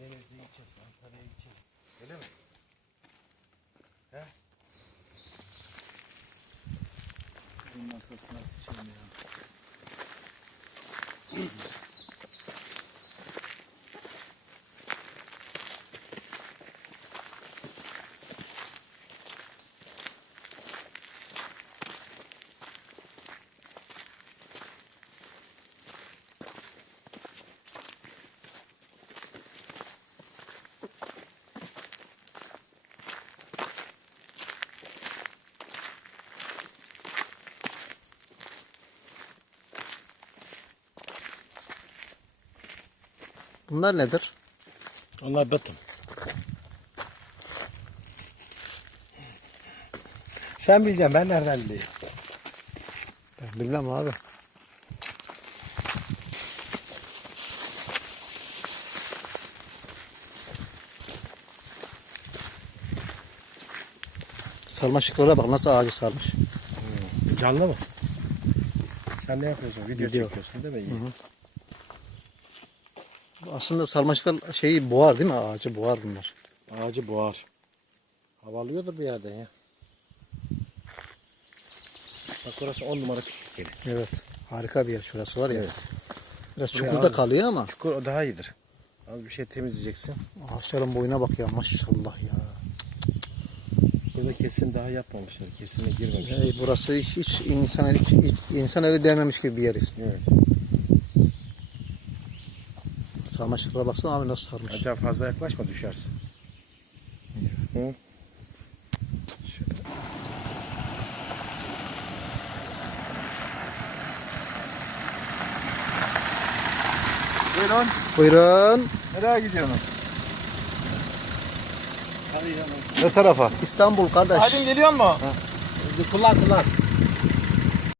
Denizli'ye gideceğiz, Antalya'ya gideceğiz. Öyle mi? He? Bunun masasına sıçayım ya. Bunlar nedir? Onlar batım. Sen bileceksin, ben nereden bileyim? Ben bilmem abi. Sarmaşıklara bak nasıl ağacı sarmış. Canlı mı? Sen ne yapıyorsun? Video Video. çekiyorsun değil mi? İyi. Hı hı. Aslında sarmaşıklar şeyi boğar değil mi? Ağacı boğar bunlar. Ağacı boğar. Hava alıyor da bir yerden ya. Bak orası 10 numara piknik yeri. Evet. Harika bir yer şurası var ya. Evet. Biraz Buraya çukurda abi. kalıyor ama. Çukur o daha iyidir. Az bir şey temizleyeceksin. Ağaçların boyuna bak ya maşallah ya. Burada kesim daha yapmamışlar. Kesime girmemişler. Burası hiç insan eli değmemiş gibi bir yer. Evet. Sarmaşıklara baksana abi nasıl sarmış. Acaba fazla yaklaşma, düşersin. Hı? Şöyle. Buyurun. Buyurun. Nereye gidiyorsunuz? Hadi canım. Ne tarafa? İstanbul kardeş. Hadi geliyor mu? Kullan.